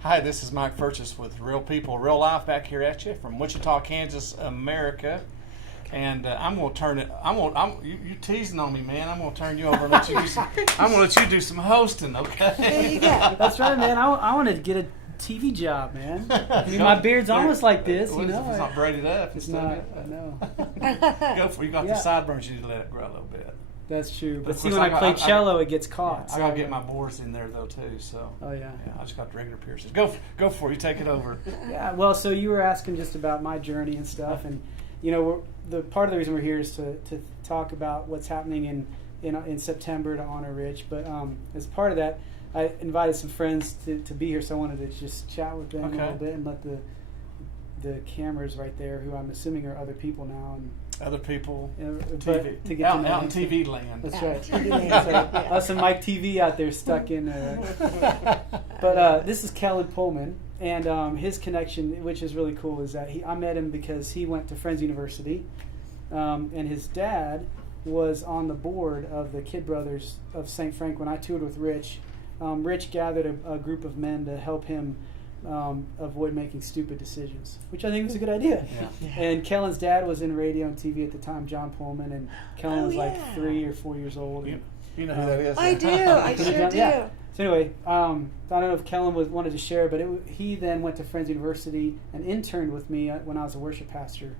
Hi, this is Mike Furches with Real People, Real Life back here at you from Wichita, Kansas, America. And I'm gonna turn it. You teasing on me, man. I'm gonna turn you over and let you do some. I'm gonna let you do some hosting, okay? There you go. That's right, man. I want to get a TV job, man. I mean, my beard's almost like this, you know. It's not braided up. It's not. No. Go for it. You got the sideburns. You need to let it grow a little bit. That's true. But Of see, course, when I play cello, it gets caught. I gotta get my boars in there though too. So. Oh yeah. I just got the regular piercings. Go for it. You take it over. Yeah. Well, so you were asking just about my journey and stuff, and you know, the part of the reason we're here is to talk about what's happening in September to honor Rich. But as part of that, I invited some friends to be here, so I wanted to just chat with them a little bit and let the cameras right there, who I'm assuming are other people now, and other people, TV. To get out in TV land. That's right. That's right. Us and Mike TV out there stuck in there. But this is Kellen Pullman, and his connection, which is really cool, is that I met him because he went to Friends University, and his dad was on the board of the Kid Brothers of St. Frank when I toured with Rich. Rich gathered a group of men to help him avoid making stupid decisions, which I think was a good idea. Yeah. And Kellen's dad was in radio and TV at the time, John Pullman, and Kellen was like 3 or 4 years old. You know who that is? I do. I sure do. Yeah. So anyway, I don't know if Kellen wanted to share, but he then went to Friends University and interned with me when I was a worship pastor.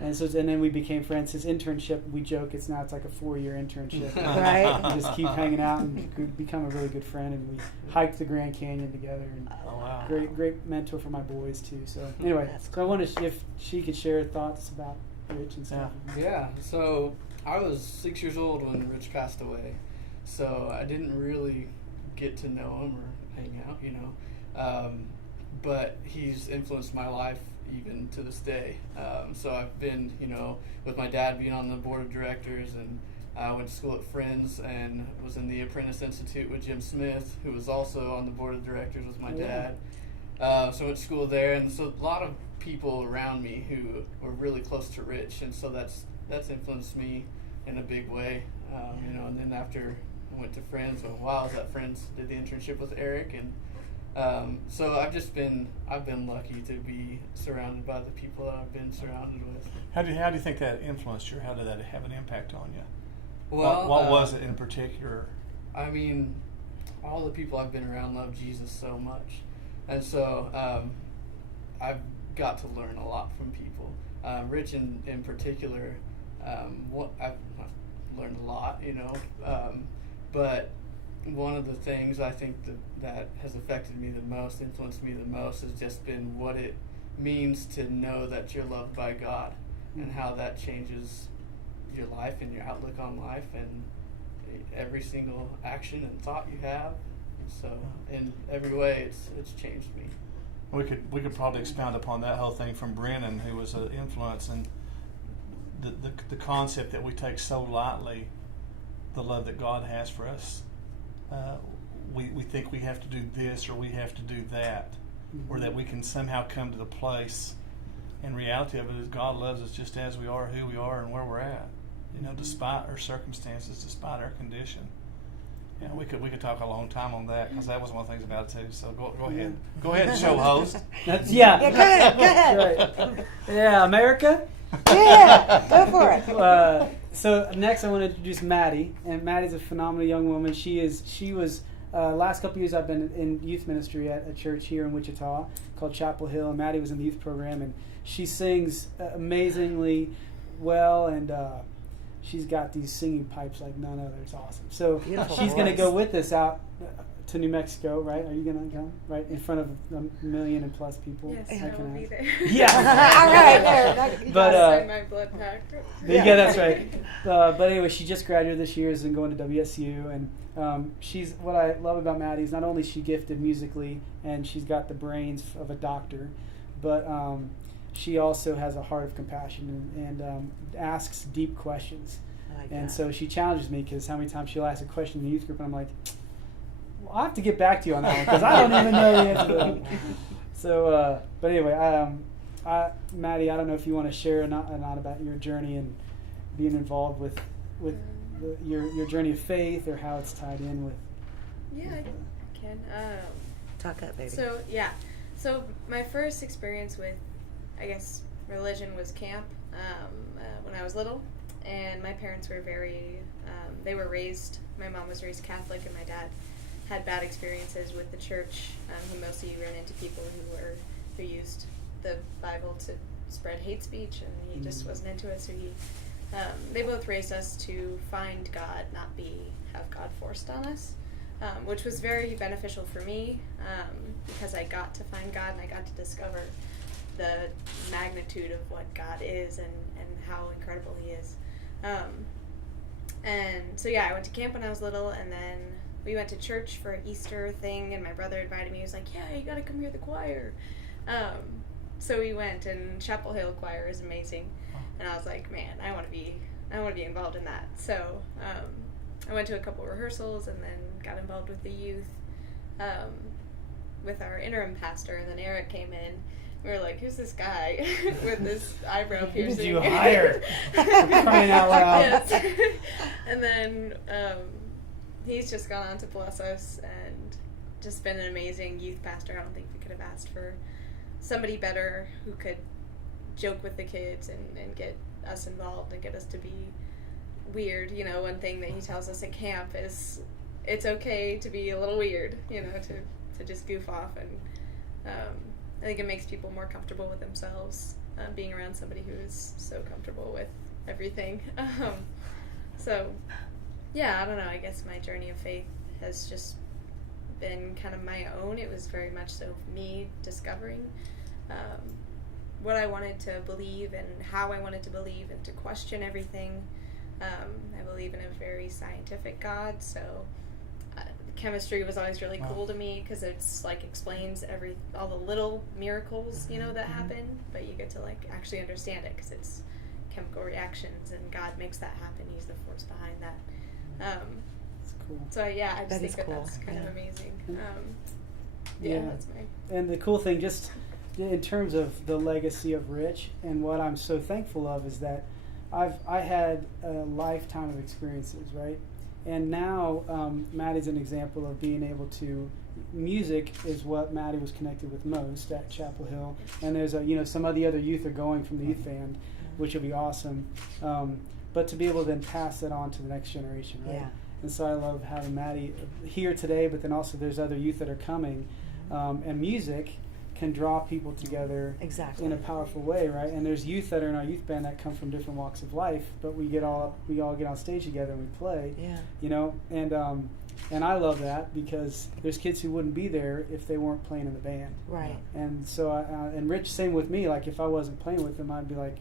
And then we became friends. His internship, we joke, it's like a 4-year internship. Right. We just keep hanging out and become a really good friend. And we hiked the Grand Canyon together. And wow. Great mentor for my boys too. So anyway, so I wondered if she could share thoughts about Rich and stuff. Yeah. So I was 6 years old when Rich passed away. So I didn't really get to know him or hang out, you know. But he's influenced my life even to this day. So I've been, you know, with my dad being on the board of directors, and I went to school at Friends and was in the Apprentice Institute with Jim Smith, who was also on the board of directors with my dad. So I went to school there, and so a lot of people around me who were really close to Rich, and so that's influenced me in a big way. You know, and then after I went to Friends, while I was at Friends, did the internship with Eric, and so I've been lucky to be surrounded by the people that I've been surrounded with. How do you think that influenced you? How did that have an impact on you? Well, what was it in particular? I mean, all the people I've been around love Jesus so much, and so I've got to learn a lot from people. Rich in particular, I've learned a lot, you know, but one of the things I think that has affected me the most, influenced me the most, has just been what it means to know that you're loved by God, and how that changes your life and your outlook on life and every single action and thought you have. So in every way, it's changed me. We could probably expound upon that whole thing from Brennan, who was an influence, and the concept that we take so lightly, the love that God has for us. We think we have to do this or we have to do that, or that we can somehow come to the place. In reality of it is God loves us just as we are, who we are, and where we're at. You know, despite our circumstances, despite our condition. Yeah, we could talk a long time on that, because that was one of the things about it too. So go ahead, show host. Yeah, go ahead. Right. Yeah, America. Yeah, go for it. So next, I want to introduce Maddie, and Maddie's a phenomenal young woman. She was last couple of years I've been in youth ministry at a church here in Wichita called Chapel Hill, and Maddie was in the youth program, and she sings amazingly well, and she's got these singing pipes like none other. It's awesome. So she's going to go with us out to New Mexico, right? Are you going to come? Right, in front of 1 million and plus people? Yes, I will be there. Yeah. All right, there. But sign my blood pack. yeah, that's right. But anyway, she just graduated this year and going to WSU, and she's, what I love about Maddie is not only is she gifted musically and she's got the brains of a doctor, but she also has a heart of compassion and asks deep questions. And so she challenges me, because how many times she'll ask a question in the youth group and I'm like, well, I'll have to get back to you on that one, because I don't even know the answer to that. So, but anyway, Maddie, I don't know if you want to share or not about your journey and being involved with your journey of faith, or how it's tied in with. Yeah, I can. Talk up, baby. So my first experience with, I guess, religion was camp when I was little, and my parents were they were raised. My mom was raised Catholic, and my dad had bad experiences with the church. He mostly ran into people who used the Bible to spread hate speech, and he just wasn't into it. So they both raised us to find God, not have God forced on us, which was very beneficial for me because I got to find God and I got to discover the magnitude of what God is and how incredible He is. And so I went to camp when I was little, and then we went to church for an Easter thing, and my brother invited me. He was like, "Yeah, you got to come hear the choir." So we went, and Chapel Hill Choir is amazing, and I was like, "Man, I want to be involved in that." So I went to a couple rehearsals, and then got involved with the youth, with our interim pastor, and then Eric came in. We were like, "Who's this guy with this eyebrow piercing?" Who did you hire? Crying out loud. Yes. And then he's just gone on to bless us and just been an amazing youth pastor. I don't think we could have asked for somebody better who could joke with the kids and get us involved and get us to be weird. One thing that he tells us at camp is it's okay to be a little weird, to just goof off. And I think it makes people more comfortable with themselves, being around somebody who is so comfortable with everything. I don't know, I guess my journey of faith has just been kind of my own. It was very much so me discovering what I wanted to believe and how I wanted to believe and to question everything. I believe in a very scientific God, so chemistry was always really cool to me because it's like explains all the little miracles that happen, but you get to like actually understand it because it's chemical reactions and God makes that happen. He's the force behind that. That's cool. So I just That think is that cool. that's kind of amazing. That's my. And the cool thing, just in terms of the legacy of Rich, and what I'm so thankful of is that I had a lifetime of experiences, right? And now Maddie's an example of being able to. Music is what Maddie was connected with most at Chapel Hill, and there's some of the other youth are going from the youth band, which will be awesome. But to be able to then pass that on to the next generation, right? Yeah. And so I love having Maddie here today, but then also there's other youth that are coming, and music can draw people together Exactly. in a powerful way, right? And there's youth that are in our youth band that come from different walks of life, but we all get on stage together and we play, Yeah. and I love that because there's kids who wouldn't be there if they weren't playing in the band. Right. And so, and Rich, same with me. Like if I wasn't playing with him, I'd be like,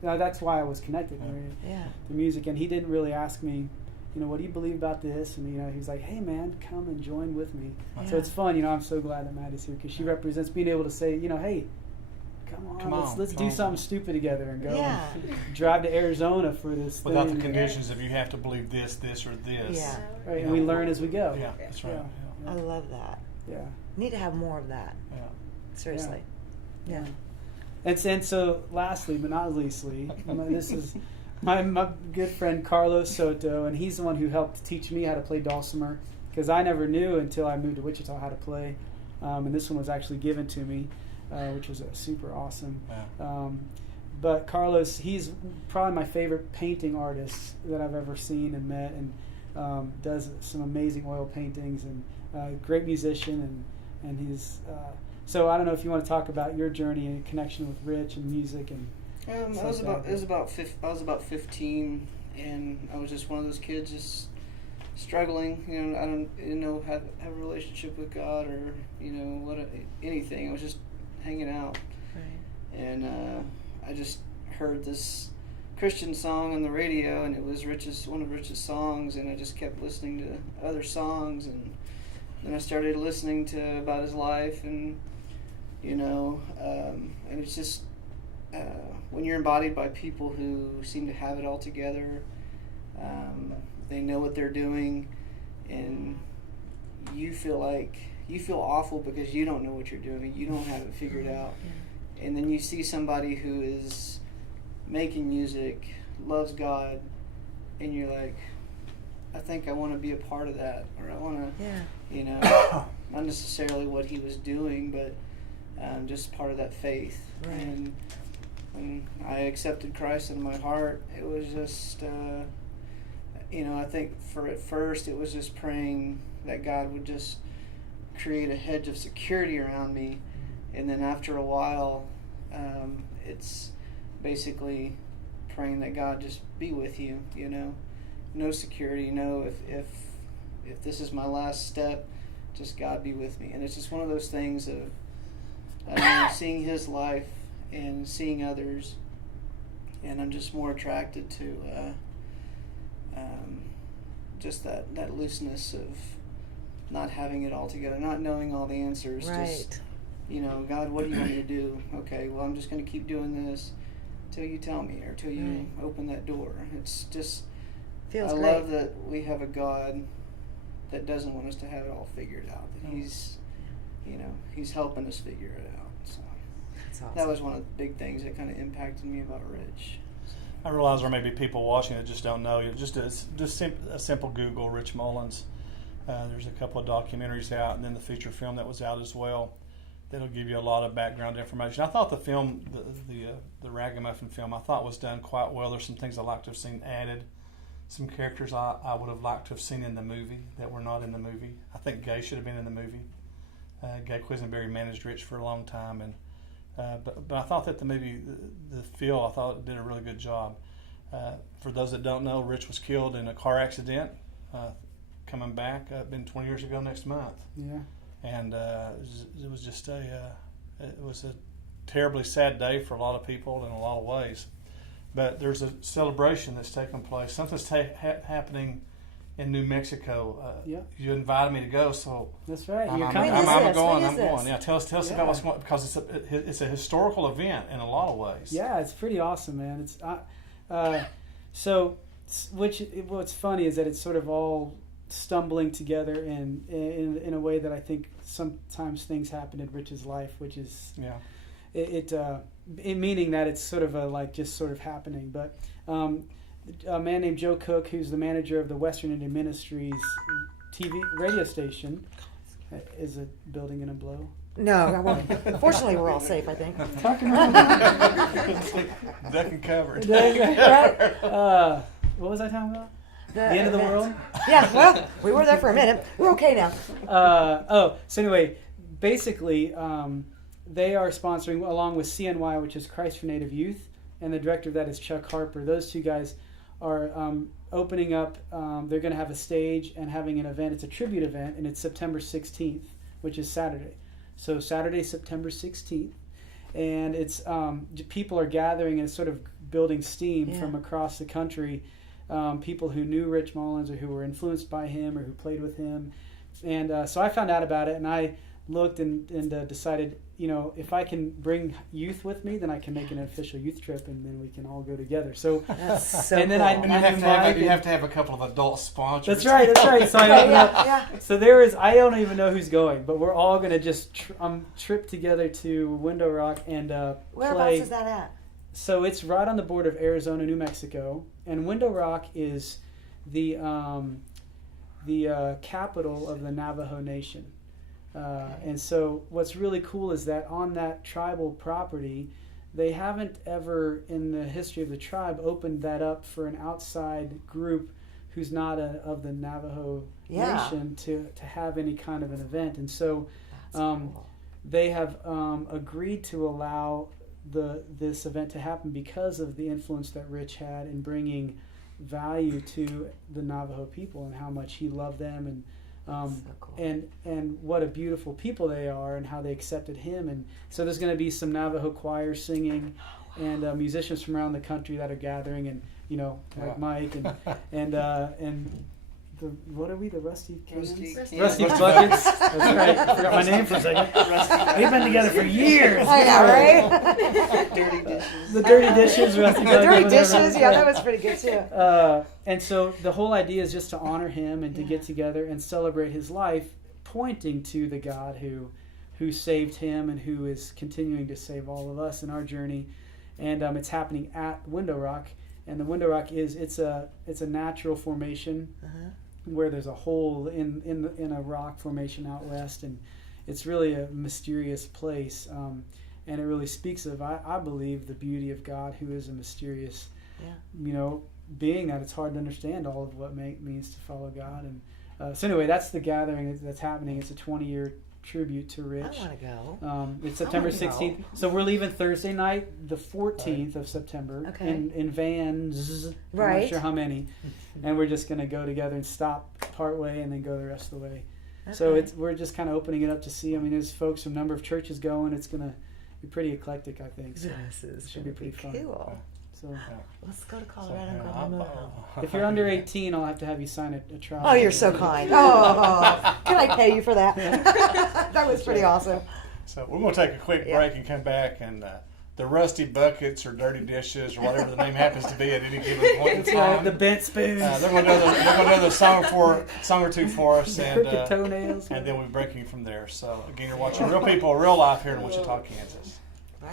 that's why I was connected, right? Yeah. To music. And he didn't really ask me, what do you believe about this? And he's like, hey man, come and join with me. Yeah. So it's fun. I'm so glad that Maddie's here because she represents being able to say, hey, come on, let's do something stupid together and go and drive to Arizona for this Without thing. the conditions of you have to believe this or this. Yeah. Right, and we learn as we go. Yeah, that's right. I love that. Yeah. Need to have more of that. Yeah. Seriously. Yeah. And so, lastly, but not leastly, this is my good friend Carlos Soto, and he's the one who helped teach me how to play dulcimer because I never knew until I moved to Wichita how to play, and this one was actually given to me, which was super awesome. Yeah. But Carlos, he's probably my favorite painting artist that I've ever seen and met, and does some amazing oil paintings and great musician, and he's. So I don't know if you want to talk about your journey and connection with Rich and music and. I was about 15, and I was just one of those kids just struggling. I didn't know how to have a relationship with God or anything. I was just hanging out, Right. and I just heard this Christian song on the radio, and it was one of Rich's songs, and I just kept listening to other songs, and then I started listening to about his life, and and it's just. When you're embodied by people who seem to have it all together, they know what they're doing, and you feel awful because you don't know what you're doing. You don't have it figured out. Yeah. And then you see somebody who is making music, loves God, and you're like, I think I want to be a part of that, or I want to, not necessarily what he was doing, but just part of that faith. Right. And when I accepted Christ in my heart, it was just, I think at first it was just praying that God would just create a hedge of security around me. And then after a while, it's basically praying that God just be with you, no security, if this is my last step, just God be with me. And it's just one of those things of seeing his life and seeing others, and I'm just more attracted to just that looseness of not having it all together, not knowing all the answers. Right. Just, God, what do you want me to do? Okay, well, I'm just going to keep doing this till you tell me, or till you open that door. It's just, Feels I great. love that we have a God that doesn't want us to have it all figured out. That He's helping us figure it out. So That's awesome. that was one of the big things that kind of impacted me about Rich. I realize there may be people watching that just don't know. Just a simple Google, Rich Mullins. There's a couple of documentaries out, and then the feature film that was out as well. That'll give you a lot of background information. I thought the film, the Ragamuffin film, I thought was done quite well. There's some things I'd like to have seen added. Some characters I would have liked to have seen in the movie that were not in the movie. I think Gay should have been in the movie. Gay Quisenberry managed Rich for a long time, and but I thought that the movie, the Phil, I thought did a really good job. For those that don't know, Rich was killed in a car accident coming back. Been 20 years ago next month. Yeah. And it was just it was a terribly sad day for a lot of people in a lot of ways. But there's a celebration that's taking place. Something's happening in New Mexico. Yeah. You invited me to go, so That's right. I'm You're going. coming. When is I'm this? going. Yeah, tell us about what's going, because it's a historical event in a lot of ways. Yeah, it's pretty awesome, man. It's what's funny is that it's sort of all stumbling together in a way that I think sometimes things happen in Rich's life, which is meaning that it's sort of just sort of happening. But a man named Joe Cook, who's the manager of the Western Indian Ministries TV radio station, is a building gonna blow? No, I won't. Fortunately, we're all safe, I think. Talking about Duck and covered. right? What was I talking about? The end of the event. world? Yeah, well, we were there for a minute. We're okay now. So anyway, basically, they are sponsoring, along with CNY, which is Christ for Native Youth, and the director of that is Chuck Harper. Those two guys are opening up. They're going to have a stage and having an event. It's a tribute event, and it's September 16th, which is Saturday. So Saturday, September 16th. And it's people are gathering and it's sort of building steam from across the country. People who knew Rich Mullins or who were influenced by him or who played with him. And so I found out about it, and I looked and decided, if I can bring youth with me, then I can make an official youth trip, and then we can all go together. So That's so and then cool. And you have to have a couple of adult sponsors. That's right. So yeah. So I don't even know who's going, but we're all going to just trip together to Window Rock and Whereabouts play. is that at? So it's right on the border of Arizona, New Mexico, and Window Rock is the capital of the Navajo Nation. And so what's really cool is that on that tribal property, they haven't ever in the history of the tribe opened that up for an outside group who's not of the Navajo Nation to have any kind of an event. And so Cool. they have agreed to allow this event to happen because of the influence that Rich had in bringing value to the Navajo people and how much he loved them and So cool. and what a beautiful people they are and how they accepted him. And so there's going to be some Navajo choirs singing and musicians from around the country that are gathering, and Mike and what are we, the Rusty Cannons? Rusty Buckets. That's right. I forgot my name for a second. We've been together for years. I know, right? Dirty dishes. The Dirty Dishes, Rusty The Buckets. dirty whatever. dishes, yeah, that was pretty good too. And so the whole idea is just to honor him and to get together and celebrate his life, pointing to the God who saved him and who is continuing to save all of us in our journey. And it's happening at Window Rock. And the Window Rock it's a natural formation. where there's a hole in a rock formation out west, and it's really a mysterious place. And it really speaks of, I believe, the beauty of God, who is a mysterious, being that it's hard to understand all of what means to follow God. And so anyway, that's the gathering that's happening. It's a 20-year tribute to Rich. I want to go. It's September wanna go. 16th. So we're leaving Thursday night, the 14th of September, Okay. in vans. I'm Right. not sure how many. And we're just going to go together and stop part way and then go the rest of the way. So Okay. we're just kind of opening it up to see. I mean, there's folks from a number of churches going. It's going to be pretty eclectic, I think. So This is should be gonna pretty fun. cool. So Let's go to Colorado and go to Moon. if you're under 18, I'll have to have you sign a trial. Oh, you're so kind. Oh, can I pay you for that? That was pretty awesome. So we're going to take a quick break and come back, and the rusty buckets or dirty dishes or whatever the name happens to be at any given point in That's right, time. the bent spoons, They're going to do the song or two for us, and crooked toenails. then we're breaking from there. So again, you're watching Real People, Real Life here in Wichita, Kansas.